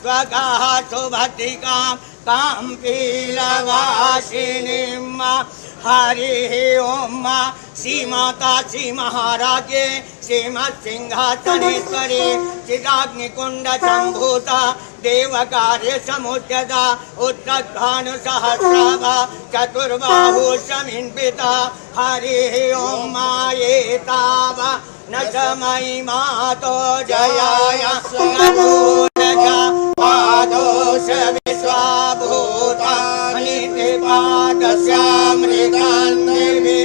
स्वगाः सुभद्रिकां काम्पीलवासिनीं हरिः ओम श्रीमाता श्री महाराजे श्रीमत्सिंहासनेश्वरी चिदाग्निकुंड संभूता देवकार्य समुद्यता उत्तद्भानुसहस्राभा चतुर्बाहु समिन्विता हरिः ओम एताव न समयि मातो जयाय नमो नमः पादोष विश्वाभूता नित्यपादस्यामृतान्निर्भि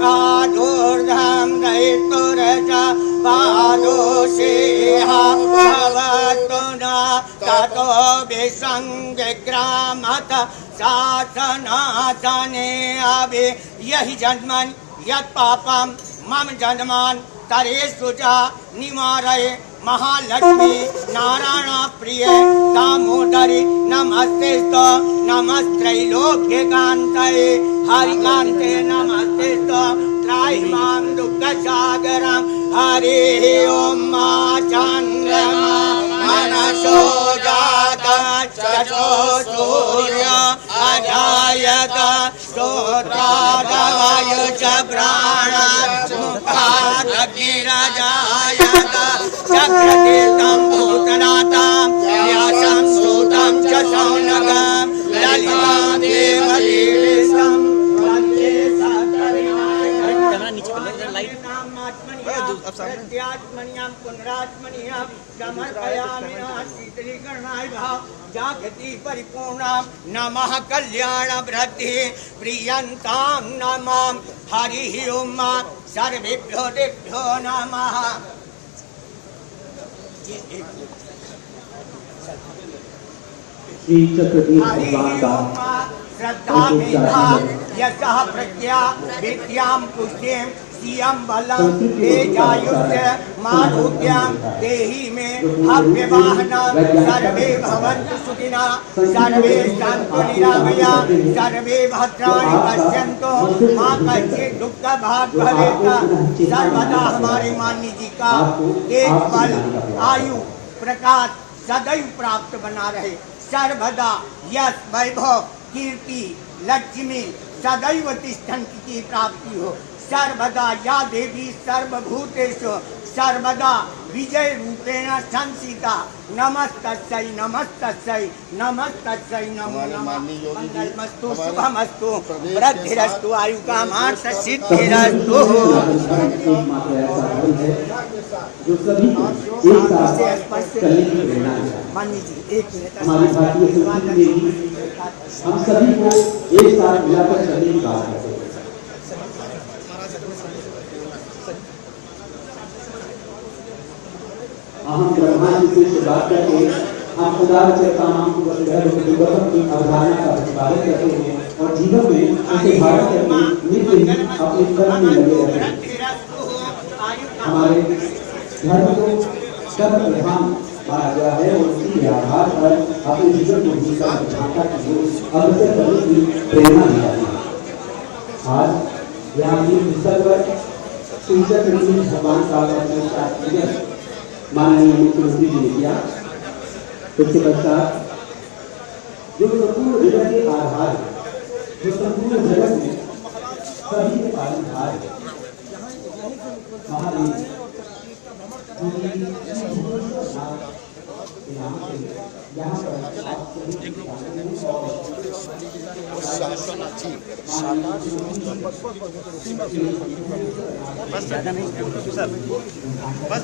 पादोर्धं दैतुरज पादोषेह भवतु न ततो विसंग्रामत शासनासने अभि यहि जन्मन् यत् पापं मम जन्मान् तरेषु च निवारय महालक्ष्मी नारायण प्रिय दामोदरी नमस्तेस्तु नमस्त्रैलोक्यकान्तये हरिकान्ते नमस्तेस्तु त्राहिमां दुःखसागरं हरिः ओम चन्द्रमा मनसो जातः चक्षो सूर्य अजायत श्रोत्रादवायु च प्राणात् मुखात् अग्निरजायत चक्रतीर्थं भूतनाथं व्यासं सूतं च शौनकं ललितां देवतीं वन्दे सत्यनारायणं पुनरात्मनियं समर्पयामि शीतलीकरणाय भाव जागृति परिपूर्णां नमः कल्याण वृद्धि प्रियन्तां नमः हरिः ओम सर्वेभ्यो देभ्यो नमः। श्री चक्रतीर्थ भगवान का श्रद्धा मेधा यशः प्रज्ञा विद्यां पुष्टिं श्रियं बलं तेजायुष्य माधुर्यं देहि मे भव्यवाहनं सर्वे भवन्तु सुखिनः सर्वे सन्तु निरामयाः सर्वे भद्राणि पश्यन्तु मां कश्चित् दुःख भाग भवेत्। सर्वदा हमारे मान्य जी का तेज बल आयु प्रकाश सदैव प्राप्त बना रहे। सर्वदा यश वैभव कीर्ति लक्ष्मी सदैव तिष्ठन्ति की प्राप्ति हो। सर्वदा या देवी सर्वभूतेषु सर्वदा विजय रूपेण संसिता। नमस्तस्यै नमस्तस्यै नमस्तस्यै नमो नमः। मंगलमस्तु शुभमस्तु वृद्धिरस्तु आयुकामार्थ सिद्धिरस्तु। जो सभी एक साथ चलने की प्रेरणा है। मान्य जी एक मिनट हमारी भारतीय संस्कृति में भी हम सभी को एक साथ मिलाकर चलने की बात करते हैं। हम ब्रह्मा जी से बात करके हम खुदा चेतनाओं को की अवधारणा का प्रतिपादन करते हैं और जीवन में उसे भारत करके नित्य ही अपने कर्म में लगे रहते हैं। हमारे धर्म को कर्म प्रधान माना गया है और उसी के आधार पर अपने जीवन को जीकर झांका की अग्रसर करने की प्रेरणा दी जाती है। आज यहाँ की पुस्तक पर भगवान का माननीय मुख्यमंत्री जी ने किया। इसके पश्चात जो संपूर्ण जगत के आधार है, जो संपूर्ण जगत में सभी के पालनहार है, महादेव यहाँ पर बस ज़्यादा नहीं सर, बस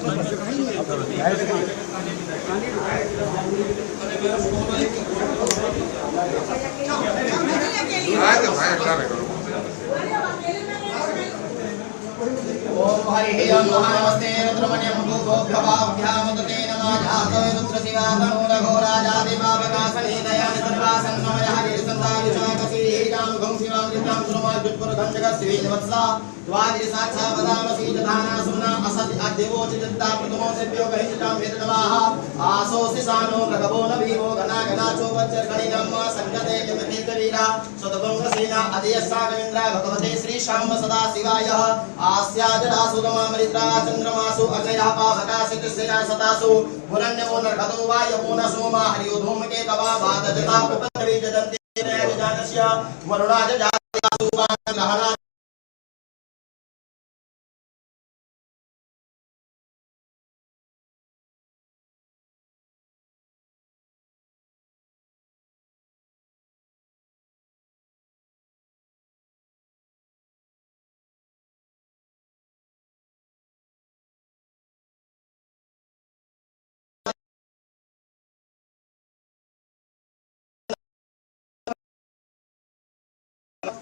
ओम हरि ओम नमस्ते रुद्रमण्यं भूभोभ्यवाभ्यामुदते नमः जातो रुद्रशिवा तनूरघोराजादिमावकाशने दयानि सर्वासन्नमयः गिरिसन्दायुषाकसीहिकां घुं शिवां जितां श्रुमाद्युत्पुरधं जगत्श्रीवत्सा द्वादिसाक्षा वदामसि दधाना सुना असद् अद्यवोचिदत्ता प्रथमो सेव्यो गहिष्टां वेदनवाः आसो सिसानो भगवो न भीमो घना घना चोपचर गणिनम संगते जमते वीरा सतभंग सेना अधीयसा गविंद्रा भगवते श्री शाम सदा शिवाय आस्याजडा सुगमामृता चंद्रमासु अग्नया पावकासित सेना सतासु पुरन्यो नरघतो वायवो न सोमा हरियो धूमके तवा बादजता उपद्रवी जदन्ति जानस्य वरुणाज जातयासु ग्रहणा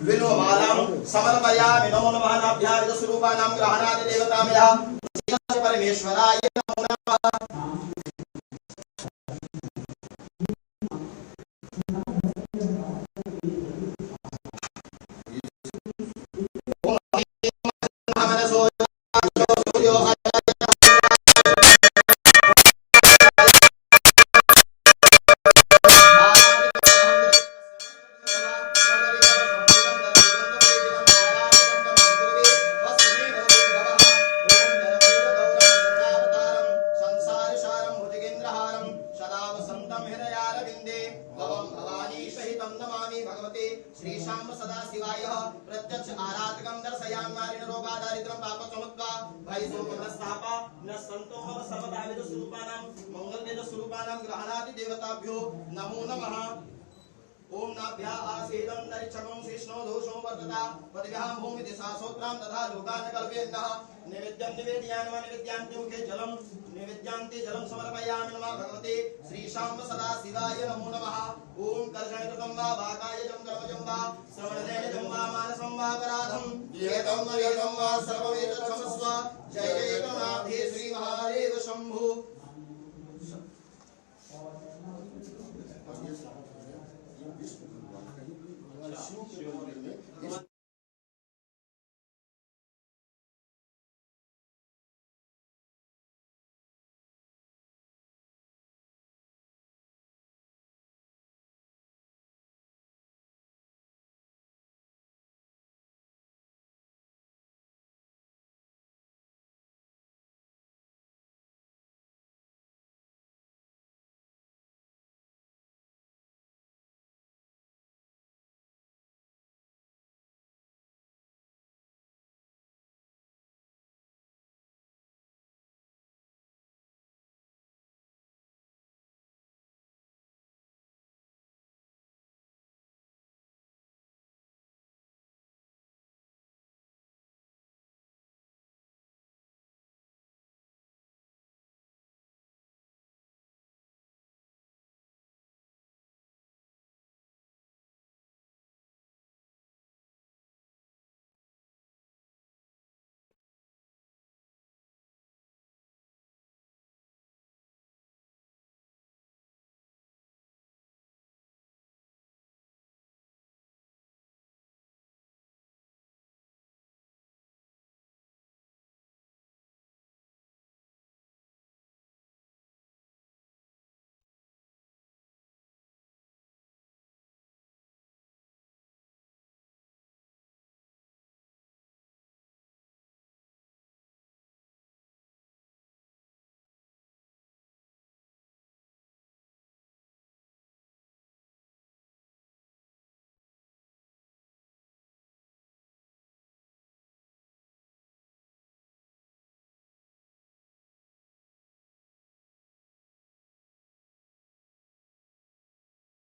विलोमालं समर्पयामि नमो नमः नाभ्याविद स्वरूपानां ग्रहणादि देवतामया परमेश्वराय नमो नमः नमो नमः ओम नाभ्या आसेदं नरिक्षमं कृष्णो दोषो वर्तता पदभ्यां भूमि दिशासोत्रां तथा लोकान् कल्पयन्तः नैवेद्यं निवेदयामि निवेद्यान्ति मुखे जलं निवेद्यान्ति जलं समर्पयामि नमः भगवते श्रीशां सदा शिवाय नमो नमः ओम कर्षणकृतं वा वाकाय जं कर्मजं वा श्रवणदेयं वा मानसं वा अपराधं येतं वेदं वा सर्ववेदक्षमस्व जय जय गणाधे श्री महादेव शंभु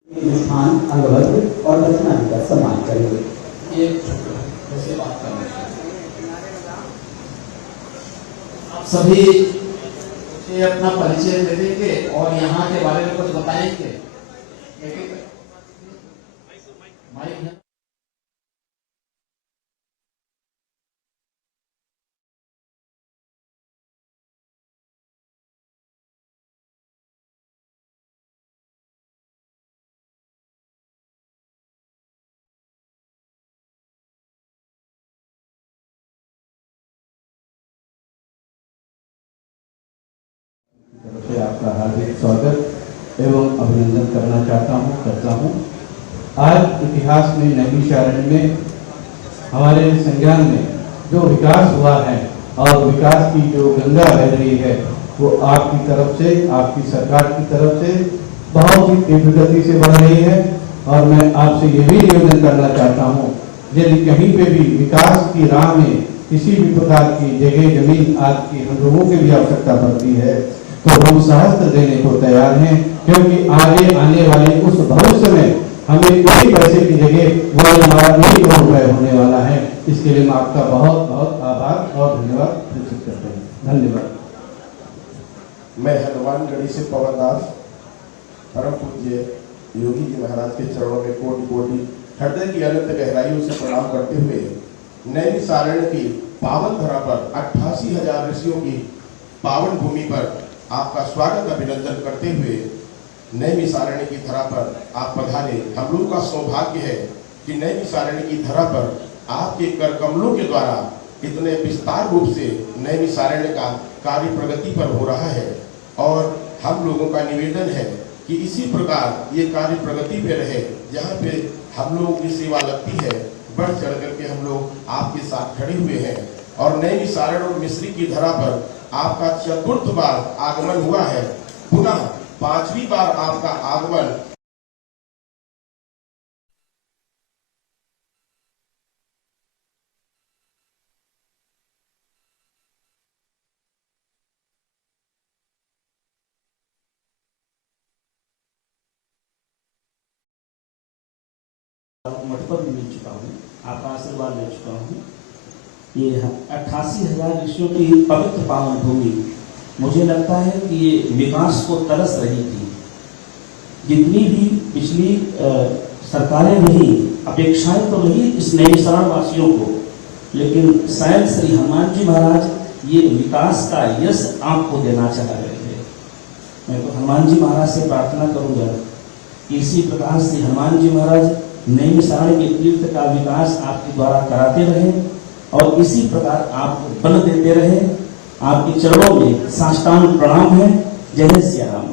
स्थान अंगवस्त्र और दक्षिणादि का सम्मान करेंगे। आप सभी ये अपना परिचय दे देंगे और यहाँ के बारे में कुछ बताएंगे। माइक है। आपका हार्दिक स्वागत एवं अभिनंदन करना करता हूँ। आज इतिहास में नैमिषारण्य में हमारे संज्ञान में जो विकास हुआ है और विकास की जो गंगा बह रही है वो आपकी तरफ से, आपकी सरकार की तरफ से बहुत ही तीव्र गति से बढ़ रही है। और मैं आपसे ये भी निवेदन करना चाहता हूँ, यदि कहीं पे भी विकास की राह में किसी भी प्रकार की जगह जमीन आदि की हम लोगों की भी आवश्यकता पड़ती है तो हम सहस्त्र देने को तैयार हैं, क्योंकि आगे आने वाले उस भविष्य में हमें कोई पैसे की जगह वो हमारा 1 करोड़ रुपए होने वाला है। इसके लिए मैं आपका बहुत बहुत आभार और धन्यवाद प्रकट करते हैं। धन्यवाद। मैं हनुमानगढ़ी से पवन दास परम पूज्य योगी जी महाराज के चरणों में कोटि कोटि हृदय की अनंत गहराइयों से प्रणाम करते हुए नैमिषारण्य की पावन धरा पर 88,000 ऋषियों की पावन भूमि पर आपका स्वागत अभिनंदन करते हुए नैमिषारण्य की धरा पर आप पधारे। हम लोगों का सौभाग्य है कि नैमिषारण्य की धरा पर आपके कर कमलों के द्वारा इतने विस्तार रूप से नैमिषारण्य का कार्य प्रगति पर हो रहा है और हम लोगों का निवेदन है कि इसी प्रकार ये कार्य प्रगति पे रहे। जहाँ पे हम लोगों की सेवा लगती है बढ़ चढ़ करके हम लोग आपके साथ खड़े हुए हैं और नैमिषारण्य और मिस्री की धरा पर आपका 4th बार आगमन हुआ है, पुनः 5वीं बार आपका आगमन मठ पर भी मिल चुका हूँ, आपका आशीर्वाद ले चुका हूँ। ये 88,000 ऋषियों की पवित्र पावन भूमि, मुझे लगता है कि ये विकास को तरस रही थी। जितनी भी पिछली सरकारें रही, अपेक्षाएं तो रही इस नैमिषारण्य वासियों को, लेकिन शायद श्री हनुमान जी महाराज ये विकास का यश आपको देना चाह रहे थे। मैं तो हनुमान जी महाराज से प्रार्थना करूंगा कि इसी प्रकार से हनुमान जी महाराज नैमिषारण्य के तीर्थ का विकास आपके द्वारा कराते रहे और इसी प्रकार आप बल देते रहे। आपके चरणों में साष्टांग प्रणाम है। जय श्री राम।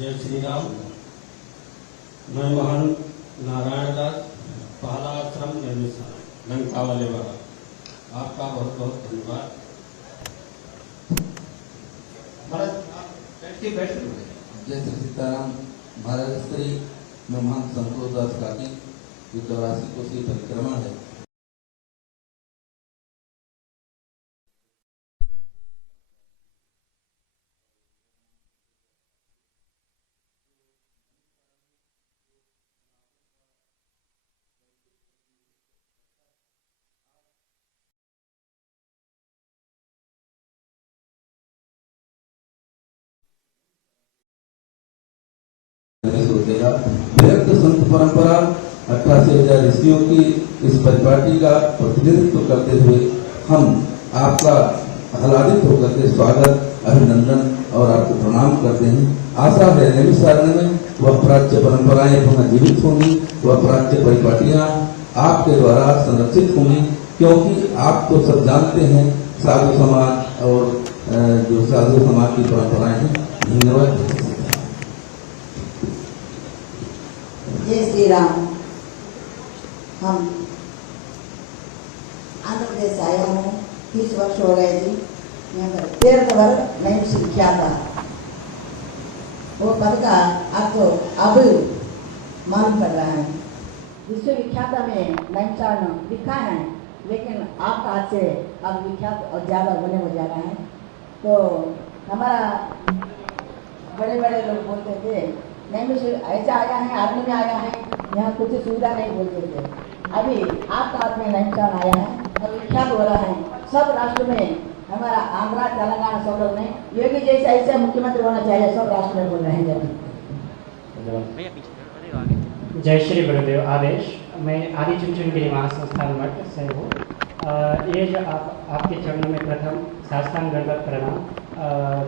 जय श्री राम। मैं महान नारायण दास, पहला आश्रम नैमिषारण्य लंका वाले वाला, आपका बहुत बहुत धन्यवाद। जय श्री सीताराम। महाराज श्री मैं महान संतोष दास काकी, जो 84 कोसीय परिक्रमा है। विरक्त संत परंपरा 88,000 ऋषियों की इस परिपाटी का प्रतिनिधित्व करते हुए हम आपका आह्लादित होकर के स्वागत, अभिनंदन और आपको प्रणाम करते हैं। आशा है नैमिषारण्य में वह प्राच्य परंपराएं पुनः जीवित होंगी, वह प्राच्य परिपाटियां आपके द्वारा संरक्षित होंगी, क्योंकि आप तो सब जानते हैं साधु समाज और जो साधु समाज की परंपराएं हैं। धन्यवाद। जय श्री राम। हम आंध्र प्रदेश आया हूँ, 30 वर्ष हो गए जी। यहाँ पर तीर्थ भर नहीं सीखा था, वो पद का अब तो अब मालूम पड़ रहा है। विश्वविख्यात में नैमिषारण्य लिखा है, लेकिन आपका हाथ से अब विख्यात और ज़्यादा बने हो जा रहा है। तो हमारा बड़े बड़े लोग बोलते थे नैमिषारण्य ऐसा आया है, आदमी में आया है, यहाँ कुछ सुविधा नहीं बोलते थे। अभी आपका हाथ में नैमिषारण्य आया है और विख्यात हो रहा है सब राष्ट्र में। हमारा आंध्रा तेलंगाना सब लोग नहीं, योगी जैसे ऐसे मुख्यमंत्री होना चाहिए, सब राष्ट्र में बोल रहे हैं। जय श्री गुरुदेव आदेश। मैं आदि चुनचुनगिरी महासंस्थान मठ से हूँ। ये जो आपके चरणों में प्रथम साष्टांग दंडवत प्रणाम।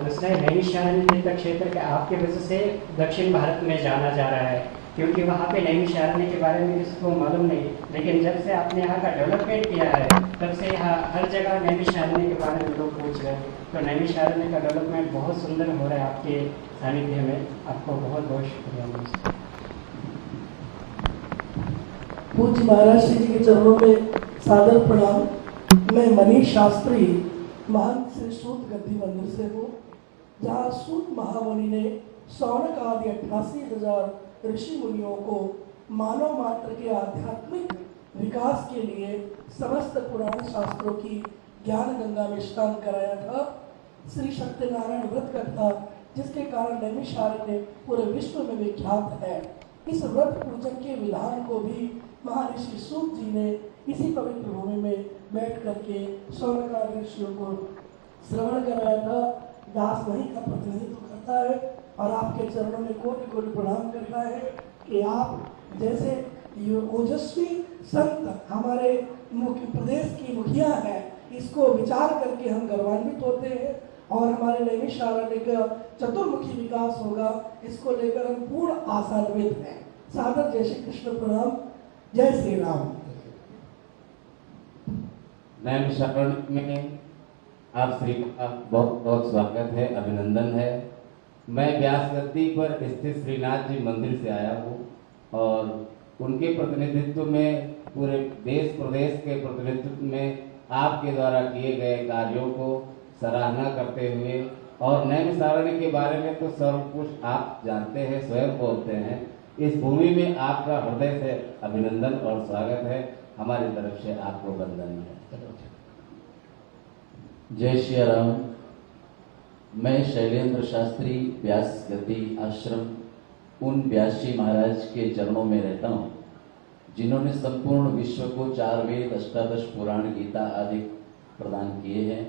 दूसरा नैमिषारण्य तीर्थ क्षेत्र के आपके वजह से दक्षिण भारत में जाना जा रहा है। क्योंकि वहाँ पे नैमिषारण्य के बारे में किसी को मालूम नहीं। लेकिन जब से आपने यहाँ का डेवलपमेंट किया है तब से यहाँ हर जगह नैमिषारण्य के बारे में लोग पूछ रहे हैं। तो नैमिषारण्य का डेवलपमेंट बहुत सुंदर हो रहा है आपके सानिध्य में। आपको बहुत बहुत शुक्रिया। पूज्य महाराज श्री जी के चरणों में सादर प्रणाम। मैं मनीष शास्त्री महंत श्री सूत गद्दी मंदिर से हूँ, जहाँ सूत महामुनि ने सौनक आदि 88,000 ऋषि मुनियों को मानव मात्र के आध्यात्मिक विकास के लिए समस्त पुराण शास्त्रों की ज्ञान गंगा में स्नान कराया था। श्री सत्यनारायण व्रत कथा, जिसके कारण नैमिषारण्य पूरे विश्व में विख्यात है। इस व्रत पूजन के विधान को भी महर्षि सूत जी ने इसी पवित्र भूमि में बैठ करके सौनकादि ऋषियों को श्रवण कराया था। दास वहीं का प्रतिनिधित्व करता है और आपके चरणों में कोटि कोटि प्रणाम करता है कि आप जैसे ये ओजस्वी संत हमारे मुख्य प्रदेश की मुखिया है, इसको विचार करके हम गर्वान्वित होते हैं और हमारे नैमिषारण्य का चतुर्मुखी विकास होगा, इसको लेकर हम पूर्ण आशान्वित हैं। सादर जय श्री कृष्ण प्रणाम। जय श्री राम। नैमिषारण्य में आप श्री का बहुत बहुत स्वागत है, अभिनंदन है। मैं व्यास गद्दी पर स्थित श्रीनाथ जी मंदिर से आया हूँ और उनके प्रतिनिधित्व में पूरे देश प्रदेश के प्रतिनिधित्व में आपके द्वारा किए गए कार्यों को सराहना करते हुए, और नैमिषारण्य के बारे में तो सब कुछ आप जानते हैं, स्वयं बोलते हैं। इस भूमि में आपका हृदय से अभिनंदन और स्वागत है। हमारी तरफ से आपको वंदन है। जय श्री राम। मैं शैलेंद्र शास्त्री व्यास गद्दी आश्रम उन व्यास जी महाराज के चरणों में रहता हूँ, जिन्होंने संपूर्ण विश्व को 4 वेद, 18 पुराण, गीता आदि प्रदान किए हैं।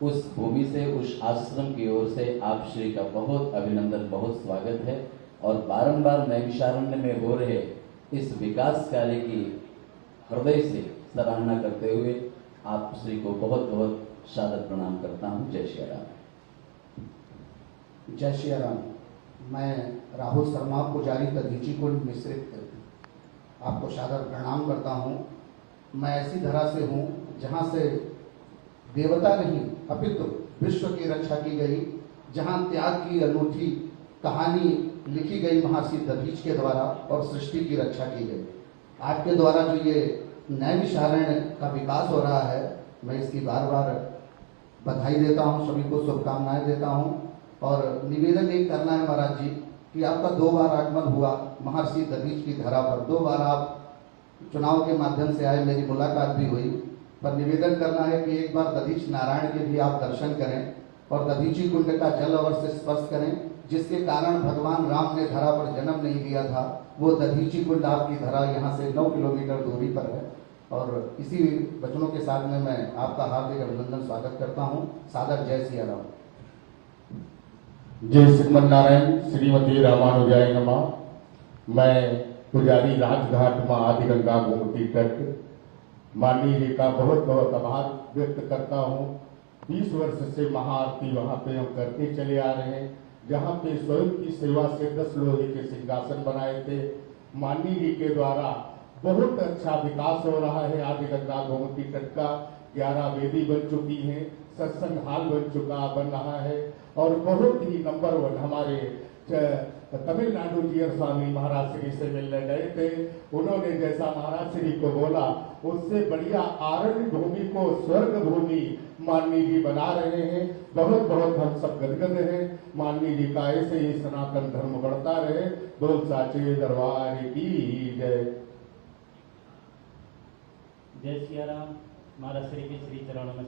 उस भूमि से, उस आश्रम की ओर से आप श्री का बहुत अभिनंदन, बहुत स्वागत है और बारंबार नैमिषारण्य में हो रहे इस विकास कार्य की हृदय से सराहना करते हुए आप श्री को बहुत बहुत सादर प्रणाम करता हूँ। जय श्री राम। जय श्री राम। मैं राहुल शर्मा पुजारी दधीची कुंड मिश्रित आपको सादर प्रणाम करता हूँ। मैं ऐसी धरा से हूँ जहाँ से देवता नहीं अपितु विश्व की रक्षा की गई, जहाँ त्याग की अनूठी कहानी लिखी गई महर्षि दधीच के द्वारा और सृष्टि की रक्षा की गई। आपके द्वारा जो ये नैमिषारण्य का विकास हो रहा है, मैं इसकी बार बार बधाई देता हूँ, सभी को शुभकामनाएं देता हूँ। और निवेदन एक करना है महाराज जी कि आपका 2 बार आगमन हुआ महर्षि दधीच की धरा पर। 2 बार आप चुनाव के माध्यम से आए, मेरी मुलाकात भी हुई, पर निवेदन करना है कि एक बार दधीच नारायण के भी आप दर्शन करें और दधीची कुंड का जल अवश्य स्पर्श करें, जिसके कारण भगवान राम ने धरा पर जन्म नहीं लिया था। वो दधीची कुंड आपकी धरा यहाँ से 9 किलोमीटर दूरी पर है। और इसी वचनों के साथ में मैं आपका हार्दिक अभिनंदन स्वागत करता हूँ। सादर जय सिया राम। जय श्रीमन नारायण, श्रीमती रामानुजाय नमः। मैं पुजारी राजघाट माँ आदि गंगा गोमती तट माननीय जी का बहुत बहुत आभार व्यक्त करता हूँ। 20 वर्ष से महाआरती वहाँ पे हम करते चले आ रहे हैं, जहाँ पे स्वयं की सेवा से 10 लोहे के सिंहासन बनाए थे। माननीय जी के द्वारा बहुत अच्छा विकास हो रहा है। आदि गंगा गोमती तट का 11 वेदी बन चुकी हैं, सत्संग हाल बन रहा है और बहुत ही नंबर 1 हमारे तमिलनाडु जी और स्वामी महाराज श्री से मिलने गए थे। उन्होंने जैसा महाराज श्री को बोला, उससे बढ़िया आरण्य भूमि को स्वर्ग भूमि माननीय जी बना रहे हैं। बहुत बहुत हम सब गदगद हैं। माननीय जी का ऐसे ही सनातन धर्म बढ़ता रहे। बोल साचे दरबार की जय। जय सिया राम। महाराज श्री के श्री चरणों में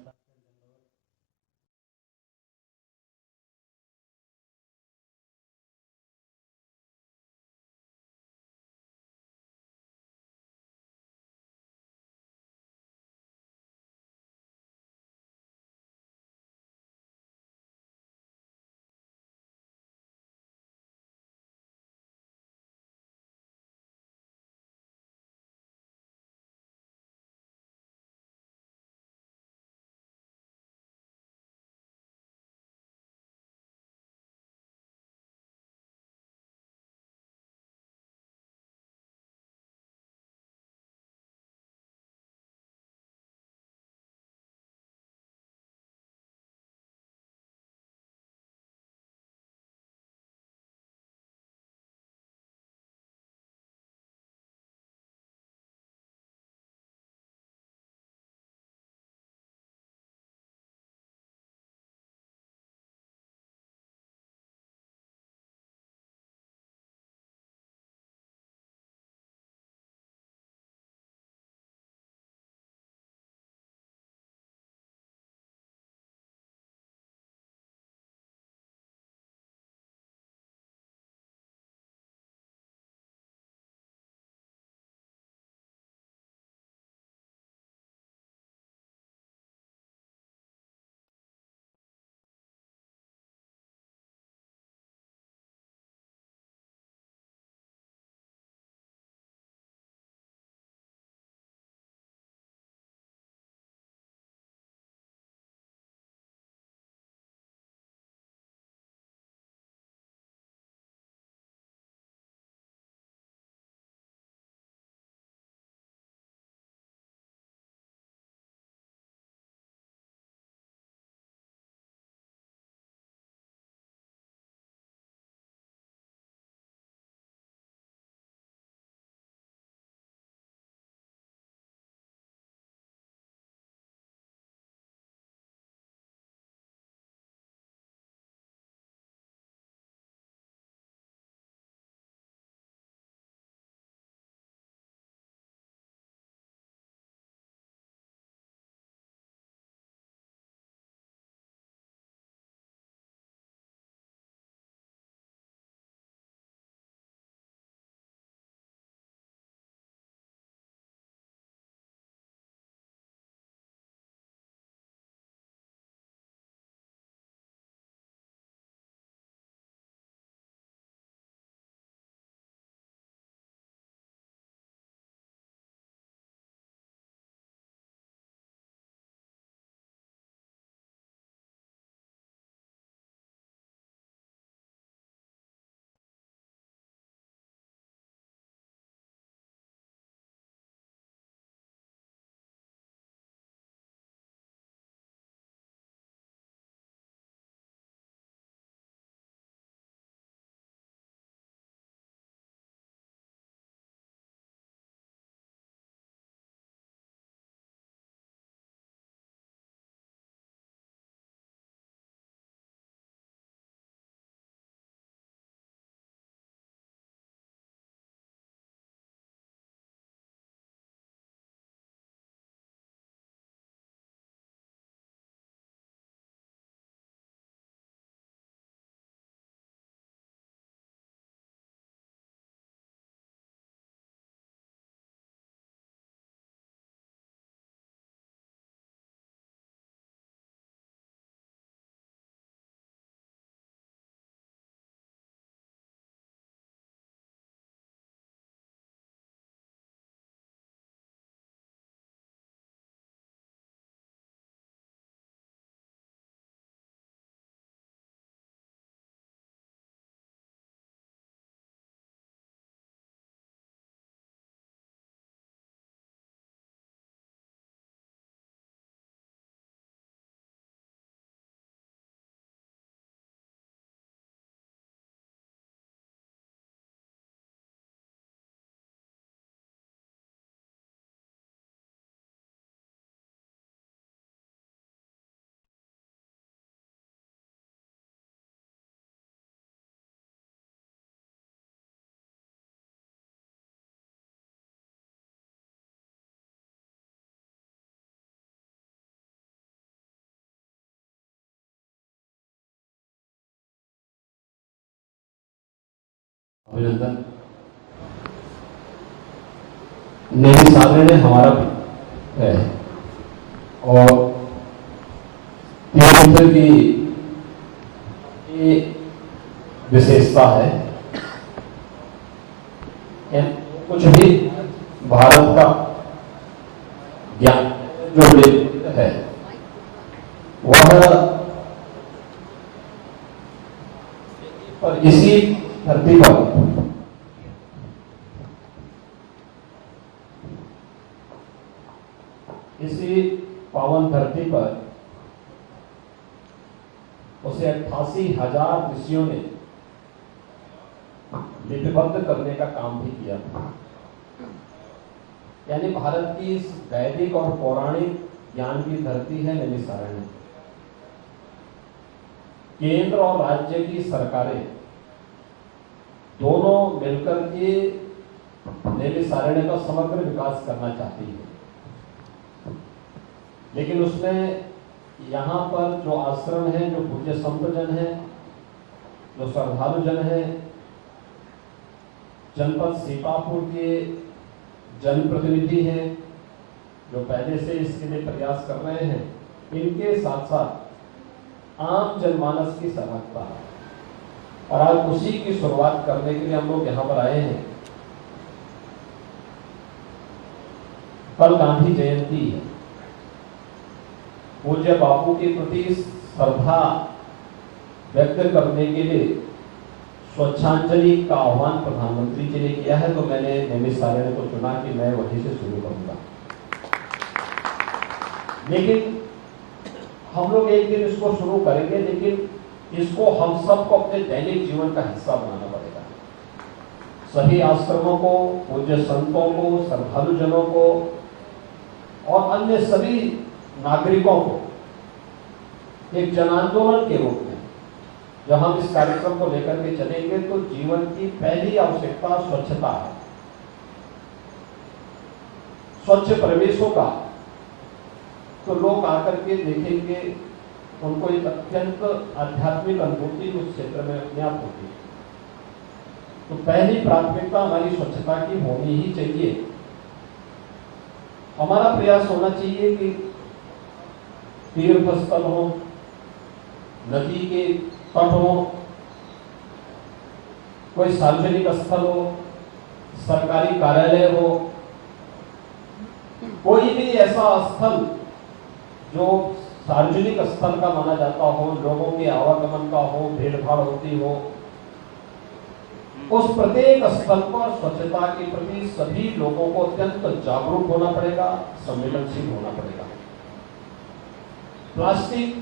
अभिनंदन। नेवी सागरने हमारा है और तीर्थंकर की विशेषता है कुछ भी भारत का ज्ञान जो है वह पर इसी धरती पर इसी पावन धरती पर उसे 88,000 ऋषियों ने लिपिबद्ध करने का काम भी किया था। यानी भारत की इस वैदिक और पौराणिक ज्ञान की धरती है नैमिषारण्य। केंद्र और राज्य की सरकारें दोनों मिलकर के नैमिषारण्य का समग्र विकास करना चाहती है, लेकिन उसमें यहाँ पर जो आश्रम है, जो पूज्य संत जन है, जो श्रद्धालु जन है, जनपद सीतापुर के जनप्रतिनिधि हैं जो पहले से इसके लिए प्रयास कर रहे हैं, इनके साथ साथ आम जनमानस की सहभागिता है और आज उसी की शुरुआत करने के लिए हम लोग यहाँ पर आए हैं। कल गांधी जयंती है। पूज्य बापू के प्रति श्रद्धा व्यक्त करने के लिए स्वच्छांजलि का आह्वान प्रधानमंत्री जी ने किया है, तो मैंने नैमिषारण्य को चुना कि मैं वहीं से शुरू करूंगा। लेकिन हम लोग एक दिन इसको शुरू करेंगे, लेकिन इसको हम सबको अपने दैनिक जीवन का हिस्सा बनाना पड़ेगा। सभी आश्रमों को, पूज्य संतों को, श्रद्धालु जनों को और अन्य सभी नागरिकों को एक जन आंदोलन के रूप में जब हम इस कार्यक्रम को लेकर के चलेंगे, तो जीवन की पहली आवश्यकता स्वच्छता है। स्वच्छ परिवेशों का तो लोग आकर के देखेंगे, उनको एक अत्यंत आध्यात्मिक अनुभूति उस क्षेत्र में अपने आप होती है। तो पहली प्राथमिकता हमारी स्वच्छता की होनी ही चाहिए। हमारा प्रयास होना चाहिए कि तीर्थ स्थल हो, नदी के तट हो, कोई सार्वजनिक स्थल हो, सरकारी कार्यालय हो, कोई भी ऐसा स्थल जो सार्वजनिक स्थल का माना जाता हो, लोगों के आवागमन का हो, भीड़ भाड़ होती हो, उस प्रत्येक स्थल पर स्वच्छता के प्रति सभी लोगों को अत्यंत जागरूक होना पड़ेगा, संवेदनशील होना पड़ेगा। प्लास्टिक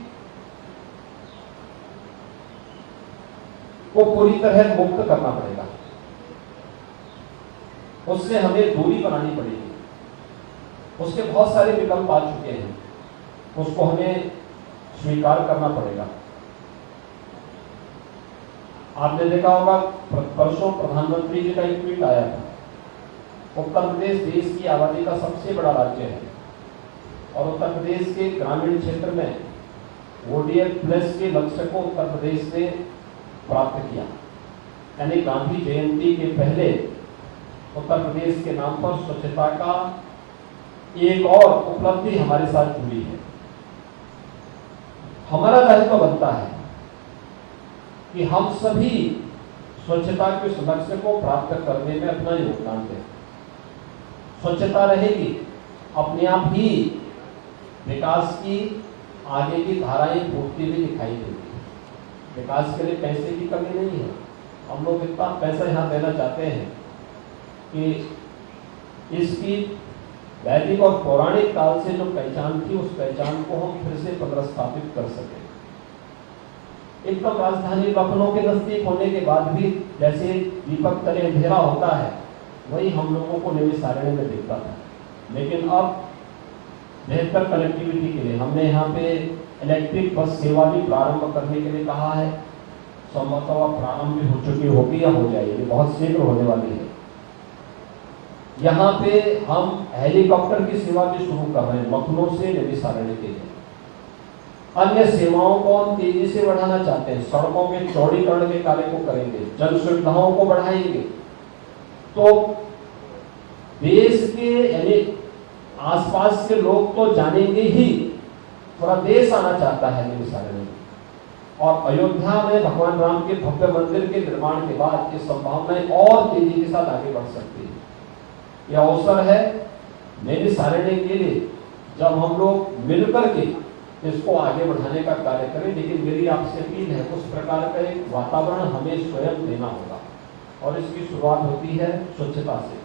को पूरी तरह मुक्त करना पड़ेगा, उससे हमें दूरी बनानी पड़ेगी। उसके बहुत सारे विकल्प आ चुके हैं, उसको हमें स्वीकार करना पड़ेगा। आपने देखा होगा परसों प्रधानमंत्री जी का एक ट्वीट आया था। उत्तर प्रदेश देश की आबादी का सबसे बड़ा राज्य है और उत्तर प्रदेश के ग्रामीण क्षेत्र में ODF प्लस के लक्ष्य को उत्तर प्रदेश ने प्राप्त किया। यानी गांधी जयंती के पहले उत्तर प्रदेश के नाम पर स्वच्छता का एक और उपलब्धि हमारे साथ जुड़ी है। हमारा दायित्व बनता है कि हम सभी स्वच्छता के उस लक्ष्य को प्राप्त करने में अपना योगदान दें। स्वच्छता रहेगी, अपने आप ही विकास की आगे की धाराएं फूटती हुई दिखाई देती है। विकास के लिए पैसे की कमी नहीं है। हम लोग इतना पैसा यहाँ देना चाहते हैं कि इसकी वैदिक और पौराणिक काल से जो पहचान थी, उस पहचान को हम फिर से पुनर्स्थापित कर सकें। एकदम राजधानी लखनऊ के नजदीक होने के बाद भी जैसे दीपक तले अंधेरा होता है, वही हम लोगों को नैमिषारण्य में दिखता था। लेकिन अब बेहतर कनेक्टिविटी के लिए हमने यहाँ पे इलेक्ट्रिक बस सेवा भी प्रारंभ करने के लिए कहा है। संभवतः प्रारंभ भी हो चुकी होगी या हो जाएगी, बहुत शीघ्र होने वाली है। यहाँ पे हम हेलीकॉप्टर की सेवा भी शुरू कर रहे हैं लखनऊ से नैमिषारण्य के लिए। अन्य सेवाओं को हम तेजी से बढ़ाना चाहते हैं, सड़कों के चौड़ीकरण के कार्य को करेंगे, जन सुविधाओं को बढ़ाएंगे। तो देश के यानी आसपास के लोग तो जानेंगे ही, पूरा देश आना चाहता है नैमिषारण्य। और अयोध्या में भगवान राम के भव्य मंदिर के निर्माण के बाद ये संभावनाएं और तेजी के साथ आगे बढ़ सकती है। यह अवसर है नैमिषारण्य के लिए जब हम लोग मिलकर के इसको आगे बढ़ाने का कार्य करें। लेकिन मेरी आपसे अपील है, उस प्रकार का एक वातावरण हमें स्वयं देना होगा और इसकी शुरुआत होती है स्वच्छता से।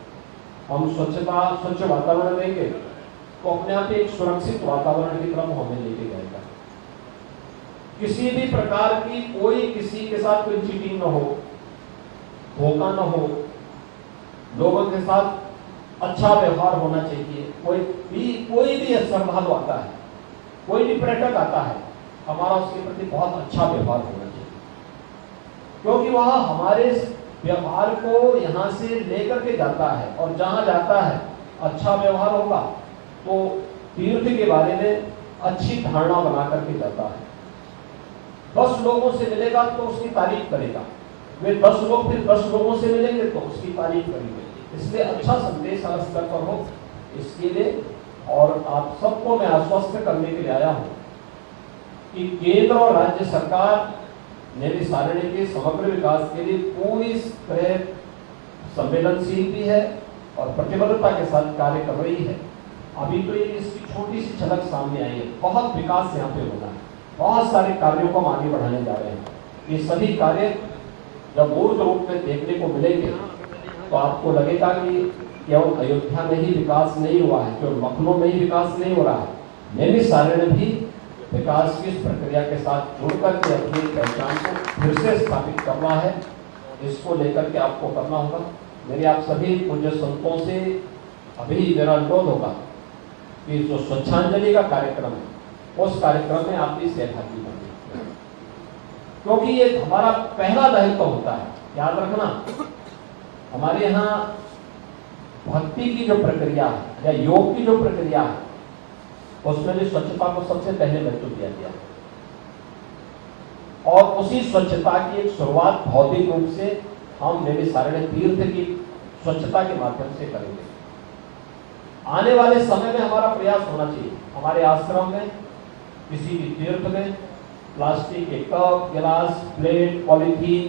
हम स्वच्छ वातावरण देंगे तो अपने आप एक सुरक्षित वातावरण की तरफ हमें लेके जाएगा। किसी भी प्रकार की कोई किसी के साथ कोई चीटिंग न हो, धोखा न हो, लोगों के साथ अच्छा व्यवहार होना चाहिए। कोई भी श्रद्धालु आता है, कोई भी पर्यटक आता है, हमारा उसके प्रति बहुत अच्छा व्यवहार होना चाहिए, क्योंकि वह हमारे व्यवहार को यहाँ से लेकर के जाता है और जहाँ जाता है अच्छा व्यवहार होगा तो तीर्थ के बारे में अच्छी धारणा बना करके जाता है। 10 लोगों से मिलेगा तो उसकी तारीफ करेगा, वे 10 लोग फिर 10 लोगों से मिलेंगे तो उसकी तारीफ करेंगे। इसलिए अच्छा संदेश हर स्तर पर हो, इसके लिए और आप सबको मैं आश्वस्त करने के लिए आया हूँ कि केंद्र और राज्य सरकार नैमिषारण्य के समग्र विकास के लिए पूरी तरह संवेदनशील भी है और प्रतिबद्धता के साथ कार्य कर रही है। अभी तो ये इसकी छोटी सी झलक सामने आई है, बहुत विकास यहाँ पे होना है, बहुत सारे कार्यों को हम आगे बढ़ाने जा रहे हैं। ये सभी कार्य जब मूर्त रूप में देखने को मिलेंगे तो आपको लगेगा कि केवल अयोध्या में ही विकास नहीं हुआ है, केवल लखनऊ में ही विकास नहीं हो रहा है, नैमिषारण्य भी विकास की इस प्रक्रिया के साथ जुड़कर के अपनी पहचान को फिर से स्थापित करना है। इसको लेकर के आपको करना होगा। मेरे आप सभी पूज्य संतों से अभी मेरा अनुरोध होगा कि जो स्वच्छांजलि का कार्यक्रम है उस कार्यक्रम में आप भी सहभागी बनिए, क्योंकि ये हमारा पहला दायित्व होता है। याद रखना, हमारे यहाँ भक्ति की जो प्रक्रिया है या योग की जो प्रक्रिया है उसमें भी स्वच्छता को सबसे पहले महत्व दिया गया है और उसी स्वच्छता की एक शुरुआत भौतिक रूप से हम नैमिषारण्य तीर्थ की स्वच्छता के माध्यम से करेंगे। आने वाले समय में हमारा प्रयास होना चाहिए, हमारे आश्रम में, किसी भी तीर्थ में प्लास्टिक के कप, गिलास, प्लेट, पॉलीथीन,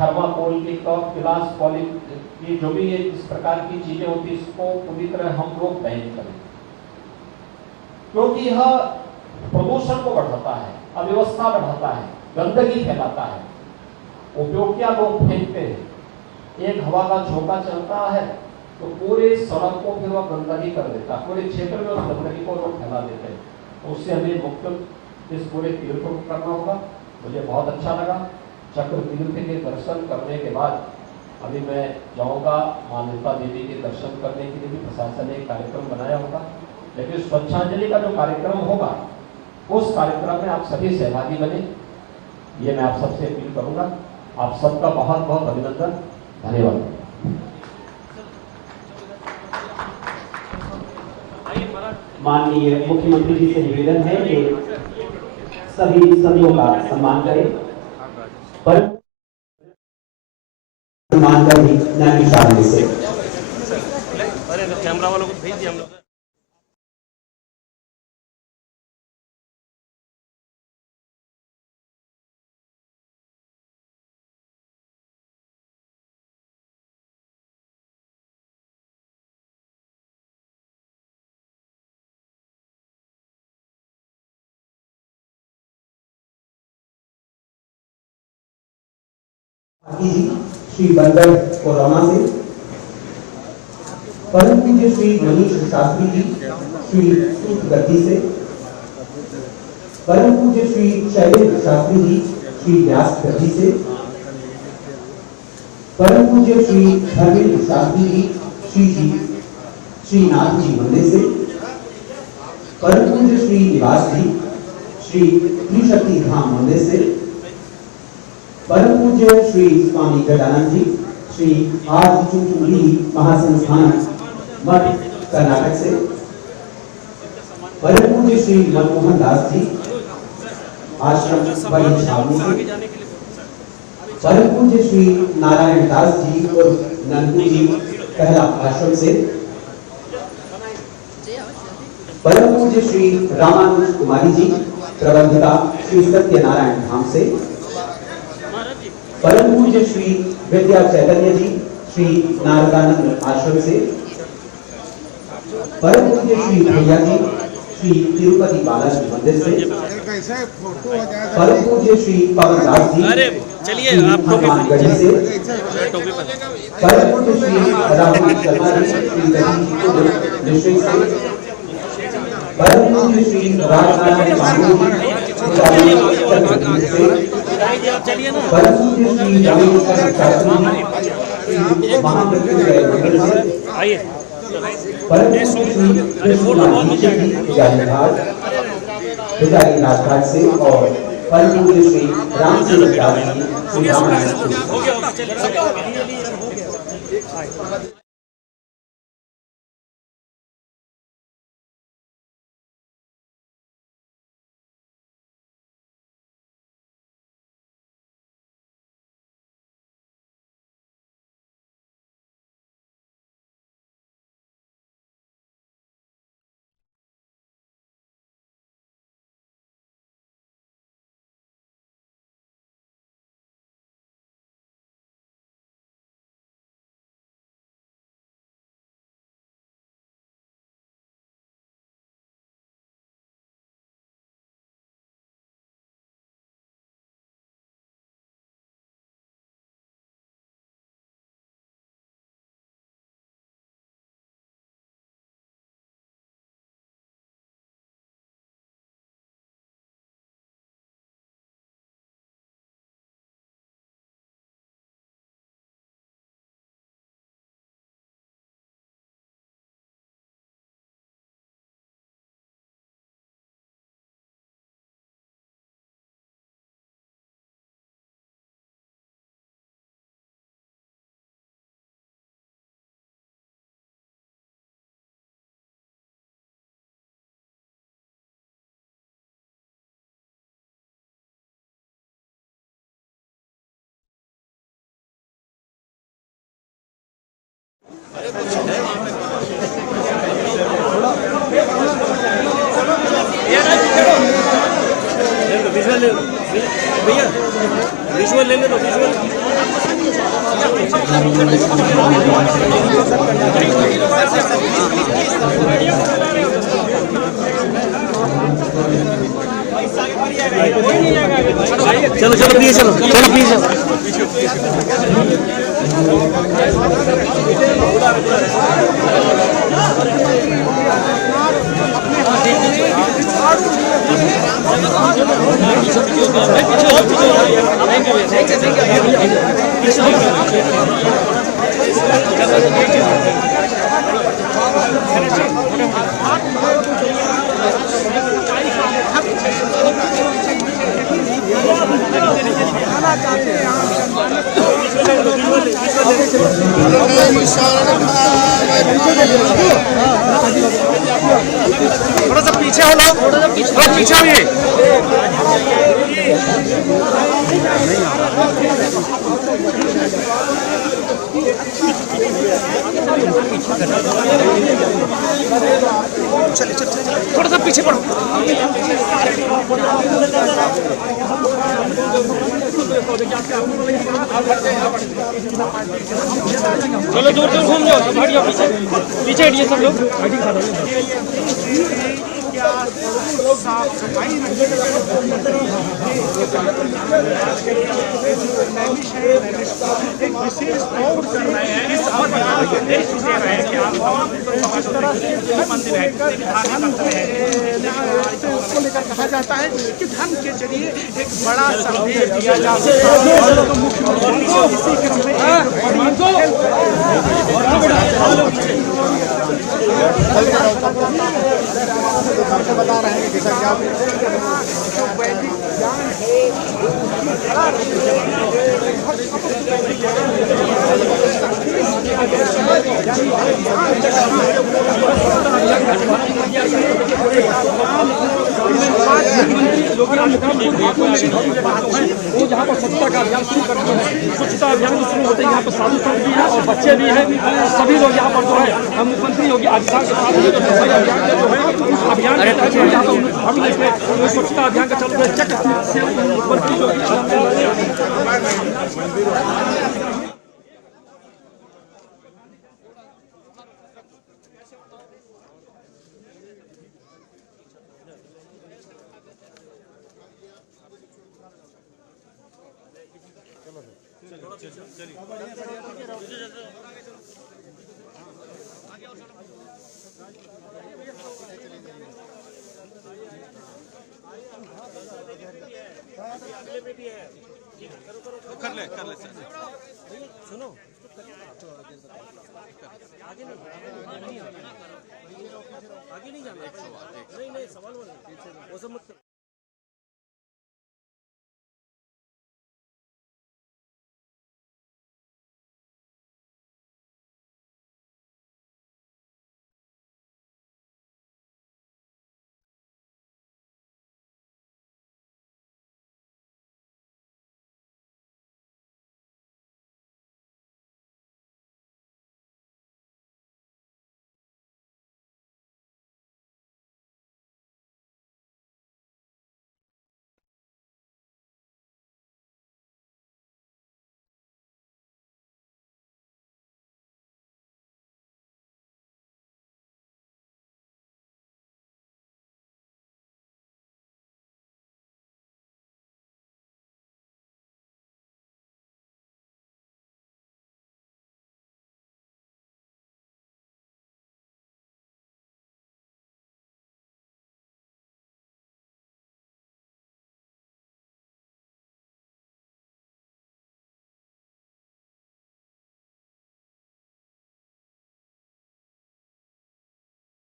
थर्माकोल के कप, गिलास, पॉलीथीन, जो भी इस प्रकार की चीजें होती है इसको पूरी तरह हम लोग बैन करें, क्योंकि यह प्रदूषण को बढ़ाता है, अव्यवस्था बढ़ाता है, गंदगी फैलाता है। उपयोग क्या लोग फेंकते हैं, एक हवा का झोंका चलता है तो पूरे सड़क को फिर वह गंदगी कर देता है, पूरे क्षेत्र में उस गंदगी को लोग फैला देते हैं। तो उससे हमें मुक्त इस पूरे तीर्थ को करना होगा। मुझे बहुत अच्छा लगा चक्र तीर्थ के दर्शन करने के बाद अभी मैं जाऊंगा मान्यता देवी के दर्शन करने के लिए भी प्रशासन ने एक कार्यक्रम बनाया होगा, लेकिन स्वच्छांजलि का जो कार्यक्रम होगा उस कार्यक्रम में आप सभी सहभागी बने, ये मैं आप सबसे अपील करूंगा। आप सबका बहुत बहुत अभिनंदन, धन्यवाद। माननीय मुख्यमंत्री जी से निवेदन है कि सभी सदियों का सम्मान करें, पर सम्मान कर भी नैमिषारण्य से। अरे कैमरा वालों को भेज दिया हम लोग। श्री बंदर कोरोना से, परम पूज्य श्री मनीष शास्त्री जी श्री सूत गद्दी से, परम पूज्य श्री शैलेंद्र शास्त्री जी श्री व्यास गद्दी से, परम पूज्य श्री धर्मेंद्र शास्त्री जी श्रीनाथ जी मंदिर से, परम पूज्य श्री निवास जी श्री त्रिशक्ति धाम मंदिर से, परम पूज्य श्री स्वामी गजानंद जी श्री आदिचुंचुली महासंस्थान मठ कर्नाटक से, परम पूज्य श्री मनमोहन दास जी आश्रम बड़ी छावनी से परम पूज्य श्री नारायण दास जी और नंदू जी पहला आश्रम से परम पूज्य श्री रामानुज कुमारी जी प्रबंधिका श्री सत्यनारायण धाम से परम पूज्य श्री विद्या चैतन्य जी श्री नारदानंद आश्रम से परम पूज्य श्री भैया जी श्री तिरुपति बालाजी मंदिर से परम पूज्य श्री पवन दास जी चलिए आप गढ़ी से परम पूज्य श्री राहुल शर्मा जी श्री डिस्ट्रिक्ट से परम पूज्य श्री राजनारायण बाबू जी से परम पूज्य श्री रविशंकर शास्त्री जी महामृत्युंजय मंदिर से आइए परम पूज्य श्री कृष्णनाथ जी जानीघाट पुजारी राजघाट से और परम पूज्य श्री रामचंद्र दास जी श्री रामनारायण भैया विजुअल ले लो चलो चलो प्लीज चलो चलो प्लीज थोड़ा सा पीछे हो लोग, थोड़ा पीछे होइए। थोड़ा सा पीछे पड़ो। चलो दूर दूर घूम जाओ, सब हटिए पीछे पीछे हटिए सब लोग। साफ सफाई एक विशेष तौर से इस अभियान के देश दे रहे हैं कि आप मंदिर है उसको लेकर कहा जाता है कि धर्म के जरिए एक बड़ा संदेश दिया जा सकता है। तो मुख्यमंत्री इसी क्रम में बता रहे हैं कि जैसा क्या जो वैदिक ज्ञान है योगी आदित्यनाथ वो यहाँ पर स्वच्छता का अभियान शुरू करते हैं। स्वच्छता अभियान शुरू होते हैं, यहाँ पर साधु संत भी है और बच्चे भी हैं, सभी लोग यहाँ पर जो है मुख्यमंत्री योगी आदित्यनाथ के साथ जो सफाई अभियान में जो है उस अभियान के तहत यहाँ पर भाग लेके स्वच्छता अभियान का चल रहा है। चक्र से मुख्यमंत्री योगी कर ले सर। सुनो आगे नहीं जाना, नहीं सवाल वो सब मत